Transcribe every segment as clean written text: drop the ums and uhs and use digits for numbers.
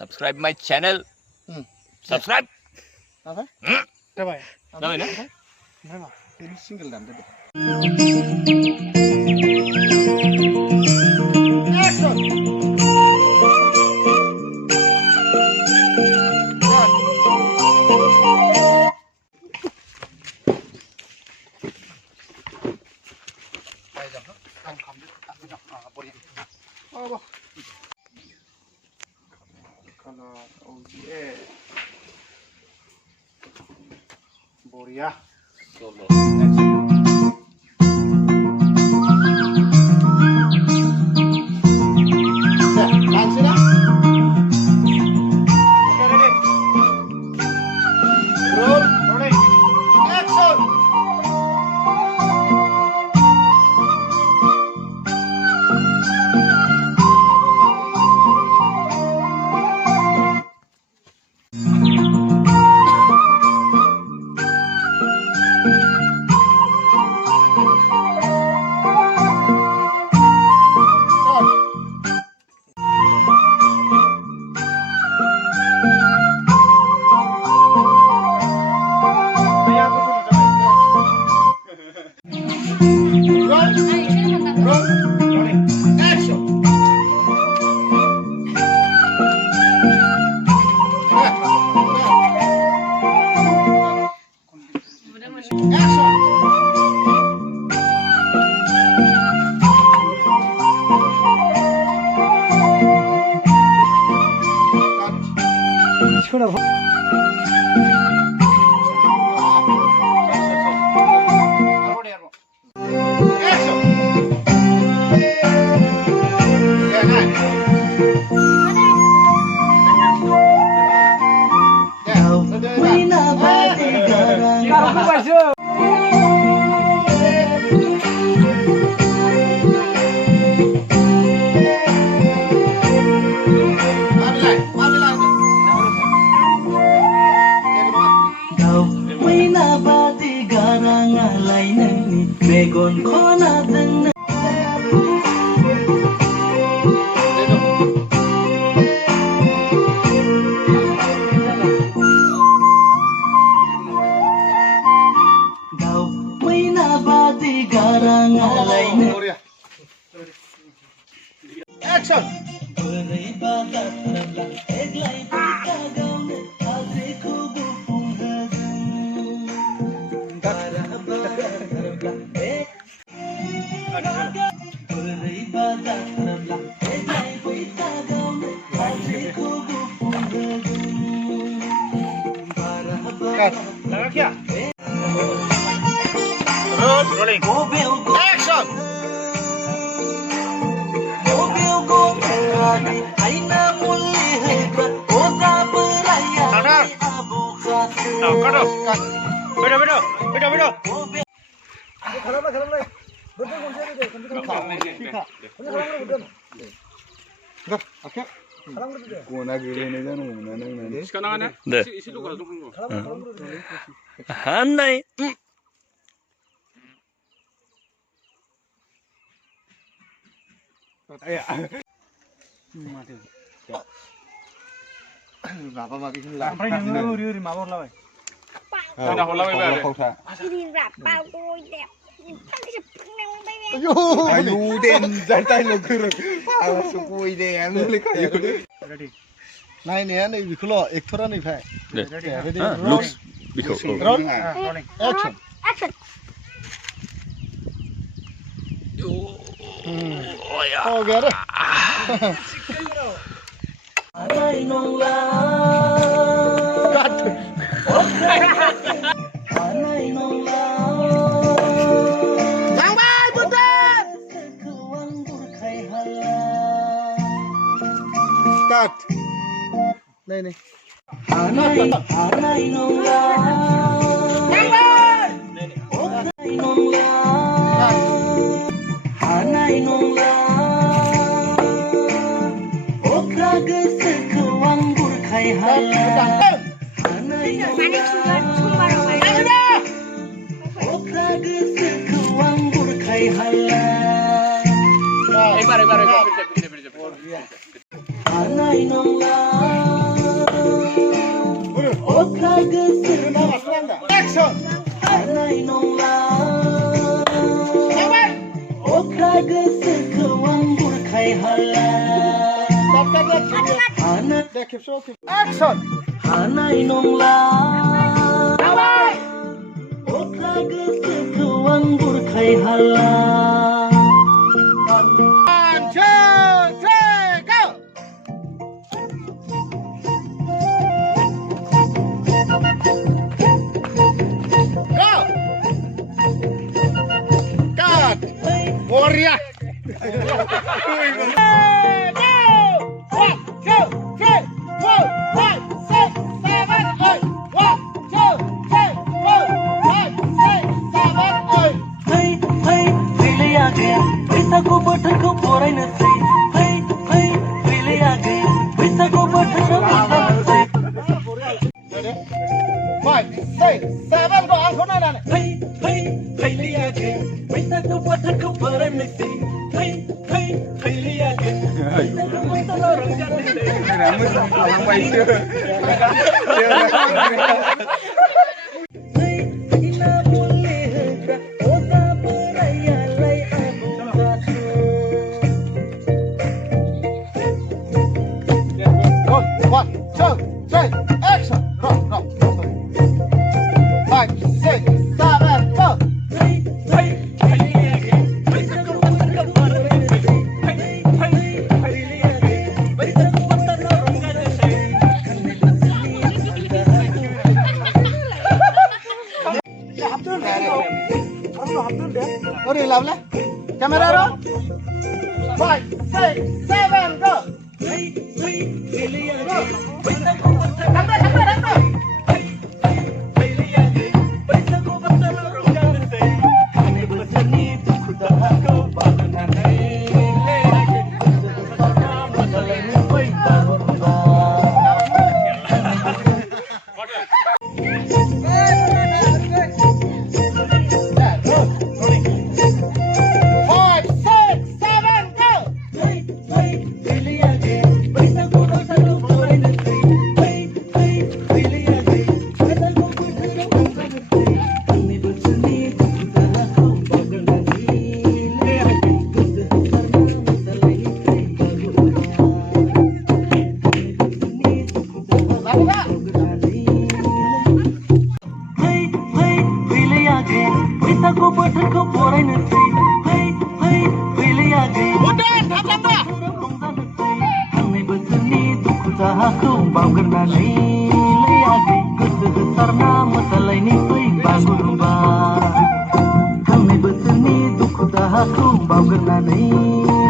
subscribe my channel. Subscribe. Apa? Coba ya. Tahu ini? Berapa? Ini single dan itu. Action. Kalau OGA Boria Solo. langsung dah. Okay, ready. Roll, rolling. Action. Megon kona tengah Dau maina bati garang alai Boria. Action. Berai bagat terang eglai pita gaun adre ko gupung Bara bagat terang Berai bagat terang eglai pita gaun adre ko gupung Bara bagat Lagi क्या? Roll, Rolling. action. Go terani aina mulli hebat oza beraya Sadar. abu khas Nah, kado. Bedo. Oke. Guna gini nih kan, nang. Sekarang mana? Deh. Hanai. Berapa makin lah? Sampai uri mabur lah, weh. Dah hola weh. Đi rạp bao tôi đẹp Tao đi chụp ngang bay nè Ayu den, jantai lo kurang. Alas sukui den, lu lek ayu. Ready. Nai ne ne biklo ek thora nahi bhai. Ready? Looks because. Roll. Rolling. Action. Action Ho gaya re. anai nong la Cut. anai nong la Jang bai, putar. kekuang burkai hala Cut. Nahi nahi. anai nong la anai nong la anai nong la okra gese kekuang burkai hala anai nong Mana sudah sumber orang okra gese kekuang burkai hala Ek bar. anai nong la हाला हाना Action! हानाय नंला अख्रा गोसोखौ आं बुरखाय हाला 1, 2, 3, go! Go! Cut! Warrior! बैसागु बोथोरखौ बरायनोसै फै फै फैलायाखै बैसागु बोथोराव रंजानोसै 5, 6, 7 go आंखौ नायनानै फै फै फैलायाखै बैसागु बोथोरखौ बरायनोसै फै फै फैलायाखै बैसागु बोथोराव रंजानोसै Mosa खालामबायसो फै फैना मुलि होग्रा अजा बोरायालाय आबौ जाथो Go! 1, 2, 3, action! Go, go, go. 5, 6, 7 go! फै फै फैलायाखै बैसागु बोथोरखौ बरायनोसै फै फै फैलायाखै बैसागु बोथोराव रंजानोसै Ori lavla. Camera ro. 5, 6, 7 go! फै फै फैलायाखै बैसागु बोथोराव Come back, come back, come back. फै फै फैलायाखै बैसागु बोथोराव रंजानोसै थांनाय बोसोरनि दुखु दाहाखौ बावगारनानै लेयाखै गोसो मोसालायनो फै Bagurumba Five, six, seven, go! फै फै फैलायाखै बैसागु बोथोराव बरायनोसै फै फै फैलायाखै बैसागु बोथोराव रंजानोसै थांनाय बोसोरनि दुखु दाहाखौ बावगारनानै लेयाखै गोसो होसारना मोसालायनो फै बागुरुम्बा थांनाय बोसोरनि दुखु दाहाखौ बावगारनानै फै फै फैलायाखै बैसागु बोथोरखौ बरायनोसै फै फै फैलायाखै Udah, थांजांबा! थांनाय बोसोरनि दुखु दाहाखौ बावगारनानै लेयाखै गोसो होसारना मोसालायनो फै बागुरुम्बा थांनाय बोसोरनि दुखु दाहाखौ बावगारनानै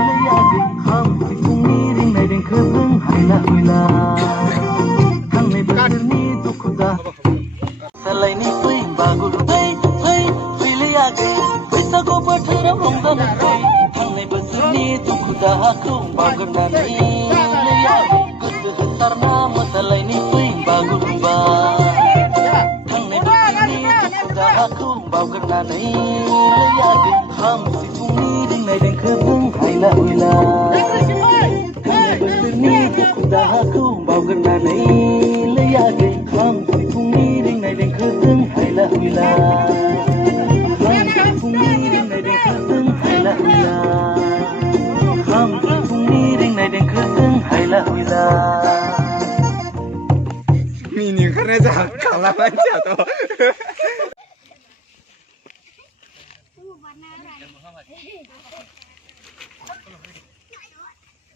लेयाखै खाम सिफुंनि रिंनाय देंखोजों हायला हुइला थांनाय बोसोरनि दुखु दाहा मोसालायनो फै बागुरुम्बा फै फैलायाखै बैसागु बोथोराव रंजानोसै थांनाय बोसोरनि दुखु दाहाखौ बावगारनानै लेयाखै गोसो होसारना मोसालायनो फै बागुरुम्बा थांनाय बोसोरनि दुखु दाहाखौ बावगारनानै लेयाखै खाम सिफुंनि रिंनाय देंखोजों हायला हुइला थांनाय बोसोरनि दुखु दाहाखौ बावगारनानै लेयाखै खाम सिफुंनि रिंनाय देंखोजों हायला हुइला खाम सिफुंनि रिंनाय देंखोजों हायला हुइला खाम सिफुंनि रिंनाय देंखोजों हायला हुइला Mini karena jangan kalah aja toh.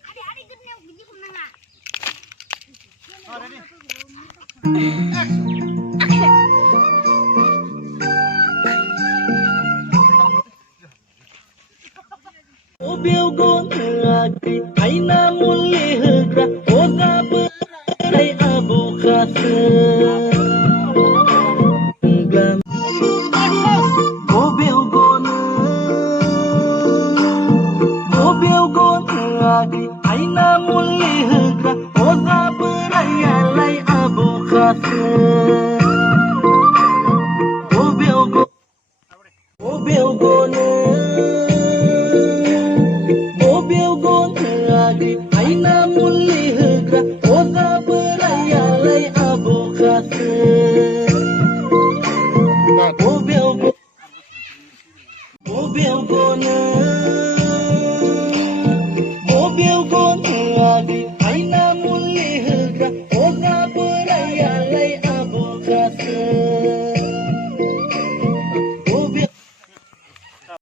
Adik-adik gede biji kumenga. Mobil gonakai aina mulia hegra oza berai abu khase mobil gonakai aina mulia hegra oza berai alai abu khase mobil gonakai aina mulia hegra oza berai alai abu khase